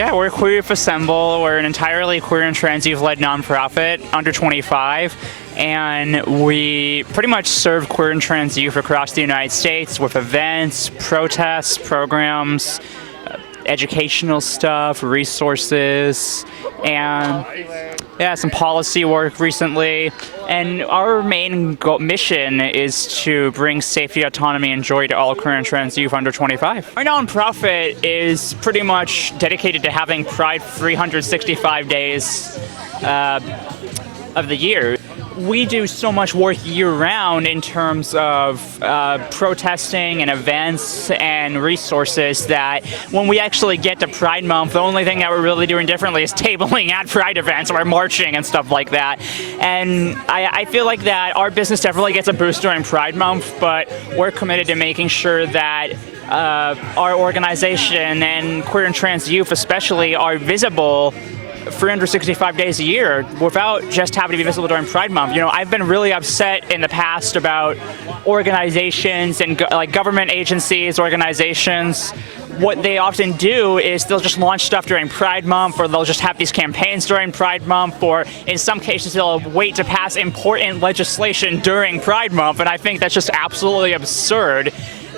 Yeah, we're Queer Youth Assemble. We're an entirely queer and trans youth-led nonprofit under 25, and we pretty much serve queer and trans youth across the United States with events, protests, programs, educational stuff, resources, and some policy work recently. And our main mission is to bring safety, autonomy, and joy to all queer and trans youth under 25. Our nonprofit is pretty much dedicated to having Pride 365 days of the year. We do so much work year-round in terms of protesting and events and resources that when we actually get to Pride Month, the only thing that we're really doing differently is tabling at Pride events or marching and stuff like that. And I feel like that our business definitely gets a boost during Pride Month, but we're committed to making sure that our organization and queer and trans youth especially are visible 365 days a year without just having to be visible during Pride Month. You know, I've been really upset in the past about organizations and like government agencies, organizations. What they often do is they'll just launch stuff during Pride Month, or they'll just have these campaigns during Pride Month, or in some cases they'll wait to pass important legislation during Pride Month, and I think that's just absolutely absurd.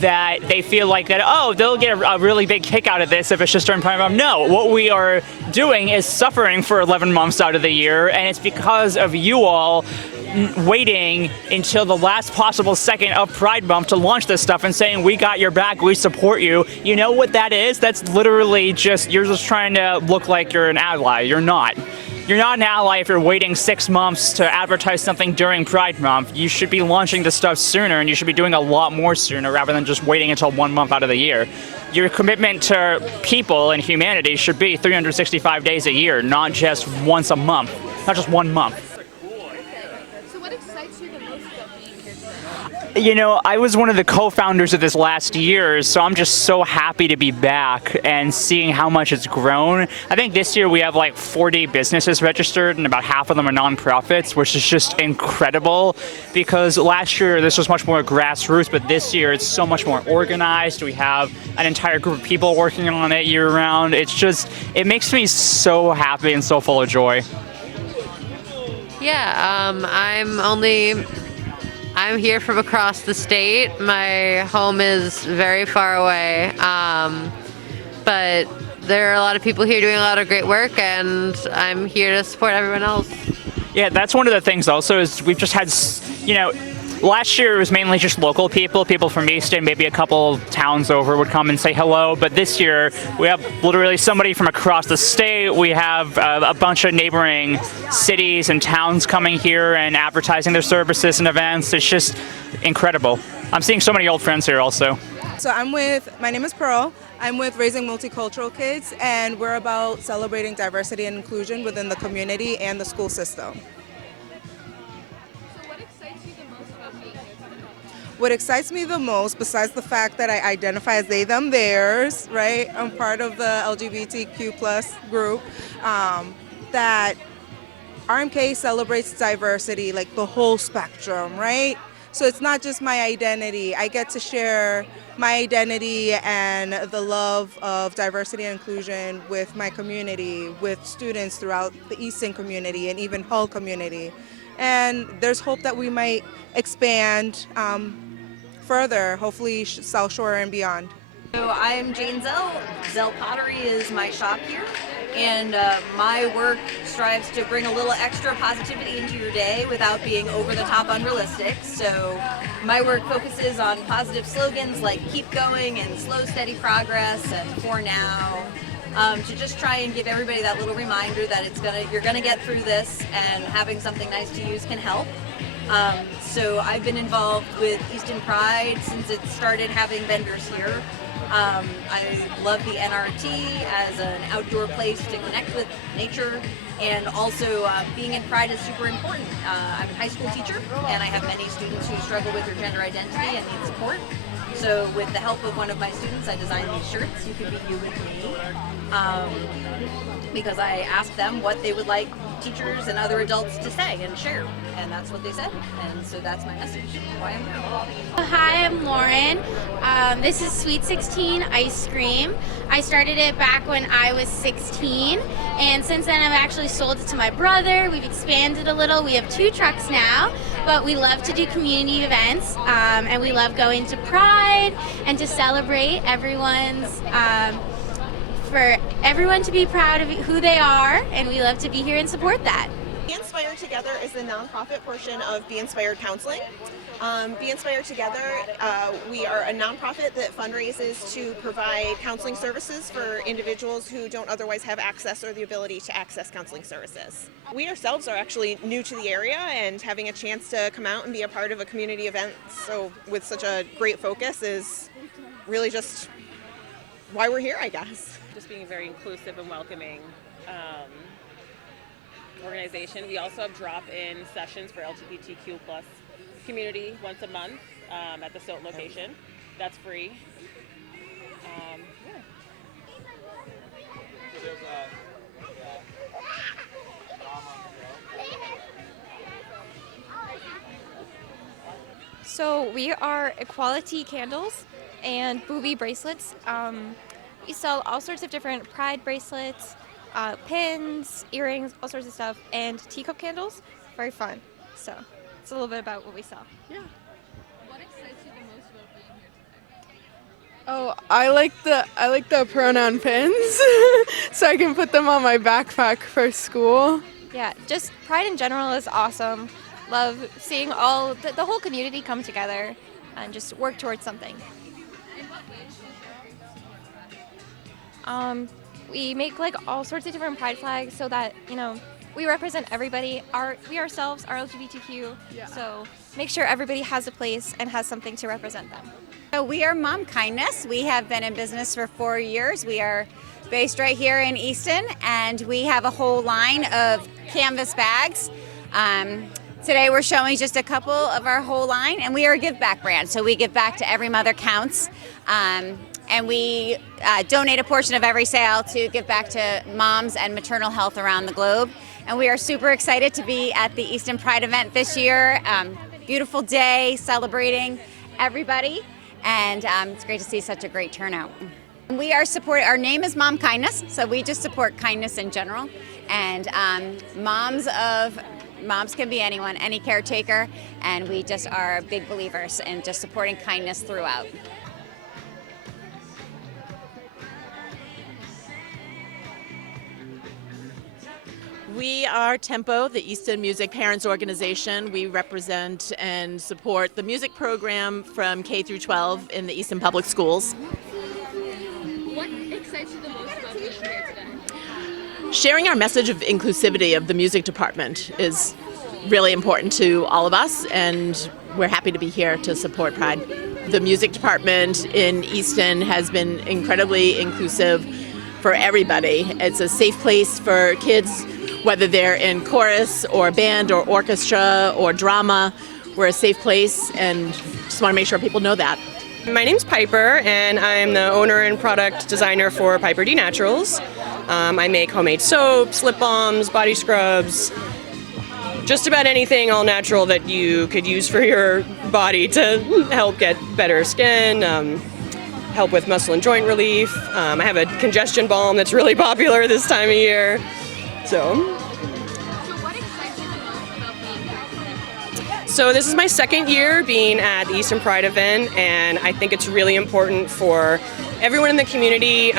That they feel like that, oh, they'll get a really big kick out of this if it's just during Pride Month. No, what we are doing is suffering for 11 months out of the year, and it's because of you all waiting until the last possible second of Pride Month to launch this stuff and saying, we got your back, we support you. You know what that is? That's literally just, you're just trying to look like you're an ally. You're not. You're not an ally if you're waiting 6 months to advertise something during Pride Month. You should be launching this stuff sooner, and you should be doing a lot more sooner rather than just waiting until 1 month out of the year. Your commitment to people and humanity should be 365 days a year, not just once a month, not just 1 month. So what excites you the most about being here today? You know, I was one of the co-founders of this last year, so I'm just so happy to be back and seeing how much it's grown. I think this year we have like 40 businesses registered, and about half of them are nonprofits, which is just incredible because last year this was much more grassroots, but this year it's so much more organized. We have an entire group of people working on it year-round. It's just, it makes me so happy and so full of joy. Yeah, I'm here from across the state. My home is very far away, but there are a lot of people here doing a lot of great work, and I'm here to support everyone else. Yeah, that's one of the things also is we've just had, you know, last year it was mainly just local people from Easton, maybe a couple towns over would come and say hello, but this year we have literally somebody from across the state. We have a bunch of neighboring cities and towns coming here and advertising their services and events. It's just incredible. I'm seeing so many old friends here also. So my name is Pearl. I'm with Raising Multicultural Kids, and we're about celebrating diversity and inclusion within the community and the school system. What excites me the most, besides the fact that I identify as they, them, theirs, right? I'm part of the LGBTQ plus group, that RMK celebrates diversity, like the whole spectrum, right? So it's not just my identity. I get to share my identity and the love of diversity and inclusion with my community, with students throughout the Easton community and even Hull community. And there's hope that we might expand further, hopefully South Shore and beyond. So I'm Jane Zill. Zill Pottery is my shop here, and my work strives to bring a little extra positivity into your day without being over the top unrealistic. So my work focuses on positive slogans like keep going and slow steady progress and for now, to just try and give everybody that little reminder that you're gonna get through this, and having something nice to use can help. So I've been involved with Easton Pride since it started having vendors here. I love the NRT as an outdoor place to connect with nature, and also being in Pride is super important. I'm a high school teacher, and I have many students who struggle with their gender identity and need support. So with the help of one of my students, I designed these shirts, You Could Be You With Me, because I asked them what they would like teachers and other adults to say and share. And that's what they said. And so that's my message, why I'm here. Hi, I'm Lauren. This is Sweet 16 ice cream. I started it back when I was 16, and since then I've actually sold it to my brother. We've expanded a little. We have 2 trucks now, but we love to do community events, and we love going to Pride and to celebrate everyone's, for everyone to be proud of who they are, and we love to be here and support that. Be Inspired Together is the nonprofit portion of Be Inspired Counseling. Be Inspired Together, we are a nonprofit that fundraises to provide counseling services for individuals who don't otherwise have access or the ability to access counseling services. We ourselves are actually new to the area, and having a chance to come out and be a part of a community event so with such a great focus is really just why we're here, I guess. Just being very inclusive and welcoming organization. We also have drop-in sessions for LGBTQ plus community once a month at the Zill location. That's free. So we are Equality Candles and Booby Bracelets. We sell all sorts of different pride bracelets, pins, earrings, all sorts of stuff, and teacup candles. Very fun. So it's a little bit about what we sell. Yeah. What excites you the most about being here today? Oh, I like the pronoun pins, so I can put them on my backpack for school. Yeah, just Pride in general is awesome. Love seeing all the whole community come together and just work towards something. We make like all sorts of different pride flags so that, we represent everybody. We ourselves are LGBTQ, so make sure everybody has a place and has something to represent them. So we are MomKindness. We have been in business for 4 years. We are based right here in Easton, and we have a whole line of canvas bags. Today we're showing just a couple of our whole line, and we are a give back brand, so we give back to Every Mother Counts. And we donate a portion of every sale to give back to moms and maternal health around the globe. And we are super excited to be at the Easton Pride event this year. Beautiful day, celebrating everybody, and it's great to see such a great turnout. We are our name is MomKindness, so we just support kindness in general. And moms can be anyone, any caretaker, and we just are big believers in just supporting kindness throughout. We are Tempo, the Easton Music Parents Organization. We represent and support the music program from K through 12 in the Easton Public Schools. What excites you the most about being here today? Sharing our message of inclusivity of the music department is really important to all of us, and we're happy to be here to support Pride. The music department in Easton has been incredibly inclusive for everybody. It's a safe place for kids, whether they're in chorus or band or orchestra or drama. We're a safe place, and just want to make sure people know that. My name's Piper, and I'm the owner and product designer for Piper D Naturals. I make homemade soaps, lip balms, body scrubs, just about anything all natural that you could use for your body to help get better skin, help with muscle and joint relief. I have a congestion balm that's really popular this time of year. So what excites you the most about being here today? So this is my second year being at the Easton Pride event, and I think it's really important for everyone in the community,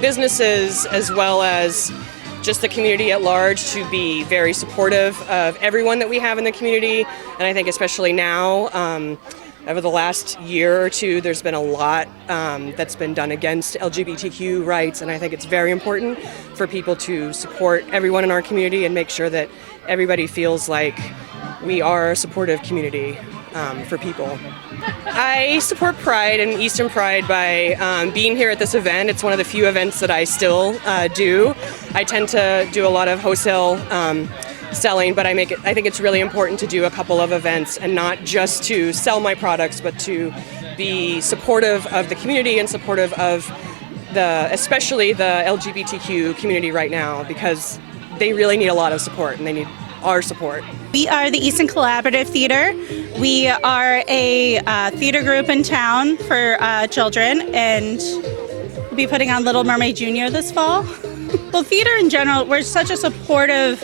businesses as well as just the community at large, to be very supportive of everyone that we have in the community. And I think especially now, over the last year or two, there's been a lot that's been done against LGBTQ rights, and I think it's very important for people to support everyone in our community and make sure that everybody feels like we are a supportive community for people. I support Pride and Easton Pride by being here at this event. It's one of the few events that I still do. I tend to do a lot of wholesale selling, but I think it's really important to do a couple of events, and not just to sell my products, but to be supportive of the community and supportive of especially the LGBTQ community right now, because they really need a lot of support, and they need our support. We are the Easton Collaborative Theater. We are a theater group in town for children, and we'll be putting on Little Mermaid Junior this fall. Well, theater in general, we're such a supportive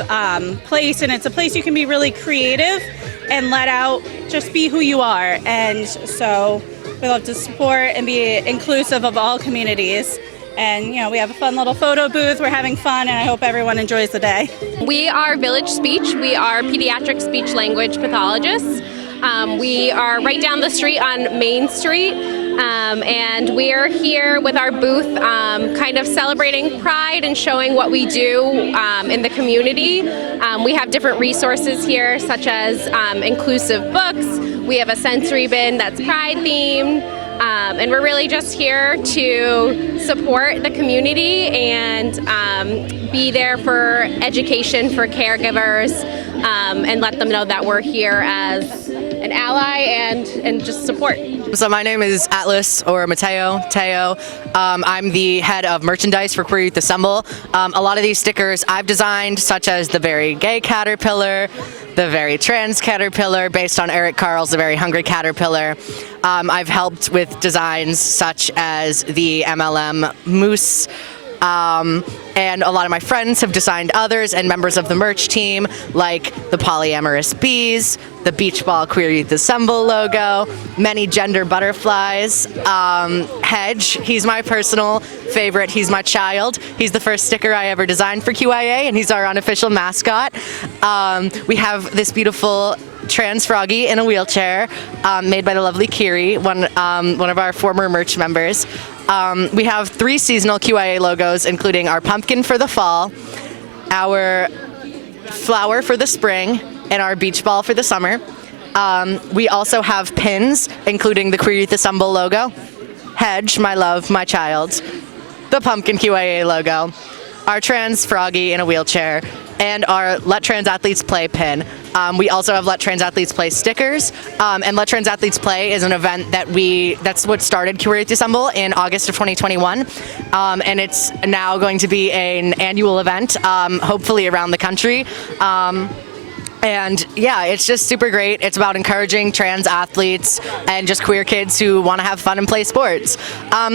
place, and it's a place you can be really creative and let out, just be who you are. And so we love to support and be inclusive of all communities. And, you know, we have a fun little photo booth. We're having fun, and I hope everyone enjoys the day. We are Village Speech. We are pediatric speech language pathologists. We are right down the street on Main Street, and we are here with our booth kind of celebrating Pride and showing what we do in the community. We have different resources here, such as inclusive books. We have a sensory bin that's Pride themed. And we're really just here to support the community and be there for education for caregivers and let them know that we're here as an ally and just support. So my name is Atlas, or Teo. I'm the head of merchandise for Queer Youth Assemble. A lot of these stickers I've designed, such as the very gay caterpillar, the very trans caterpillar, based on Eric Carle's The Very Hungry Caterpillar. I've helped with designs such as the MLM moose, and a lot of my friends have designed others, and members of the merch team, like the polyamorous bees, the beach ball Queer Youth Assemble logo, many gender butterflies. Hedge, he's my personal favorite. He's my child. He's the first sticker I ever designed for QIA, and he's our unofficial mascot. We have this beautiful trans froggy in a wheelchair, made by the lovely Kiri, one of our former merch members. We have 3 seasonal QIA logos, including our pumpkin for the fall, our flower for the spring, and our beach ball for the summer. We also have pins, including the Queer Youth Assemble logo, Hedge, my love, my child, the pumpkin QIA logo, our trans froggy in a wheelchair, and our Let Trans Athletes Play pin. We also have Let Trans Athletes Play stickers, and Let Trans Athletes Play is an event that's what started Queer Youth Assemble in August of 2021, and it's now going to be an annual event, hopefully around the country. And yeah, it's just super great. It's about encouraging trans athletes and just queer kids who want to have fun and play sports.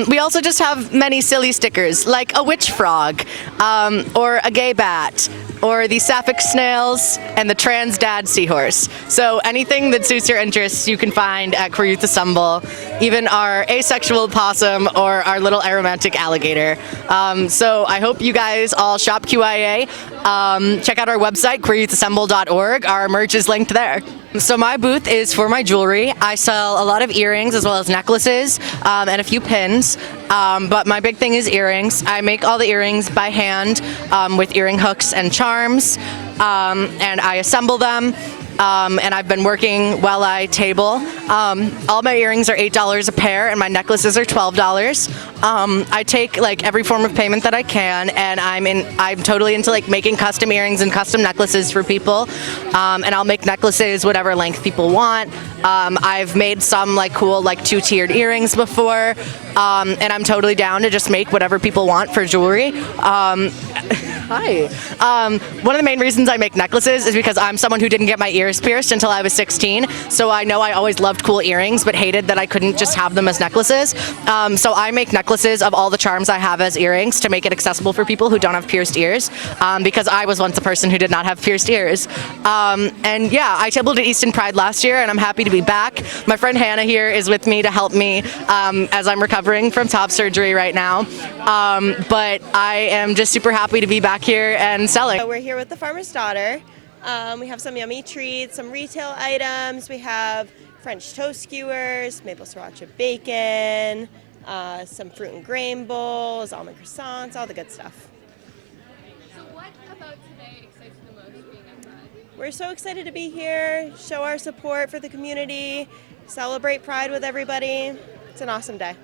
We also just have many silly stickers, like a witch frog, or a gay bat, or the sapphic snails, and the trans dad seahorse. So anything that suits your interests, you can find at Queer Youth Assemble, even our asexual possum or our little aromantic alligator. So I hope you guys all shop QIA. Check out our website, queeryouthassemble.org. Our merch is linked there. So my booth is for my jewelry. I sell a lot of earrings as well as necklaces, and a few pins, but my big thing is earrings. I make all the earrings by hand with earring hooks and charms, and I assemble them. And I've been working while I table. All my earrings are $8 a pair, and my necklaces are $12. I take like every form of payment that I can, and I'm totally into like making custom earrings and custom necklaces for people. And I'll make necklaces whatever length people want. I've made some like cool like 2-tiered earrings before, and I'm totally down to just make whatever people want for jewelry. Hi. One of the main reasons I make necklaces is because I'm someone who didn't get my ears pierced until I was 16, so I know I always loved cool earrings but hated that I couldn't just have them as necklaces. So I make necklaces of all the charms I have as earrings to make it accessible for people who don't have pierced ears, because I was once a person who did not have pierced ears. And yeah, I tabled at Easton Pride last year, and I'm happy to be back. My friend Hannah here is with me to help me as I'm recovering from top surgery right now. But I am just super happy to be back here and selling. We're here with the farmer's daughter. We have some yummy treats, some retail items. We have French toast skewers, maple sriracha bacon, some fruit and grain bowls, almond croissants, all the good stuff. So what about today excites you the most being at Pride? We're so excited to be here, show our support for the community, celebrate Pride with everybody. It's an awesome day.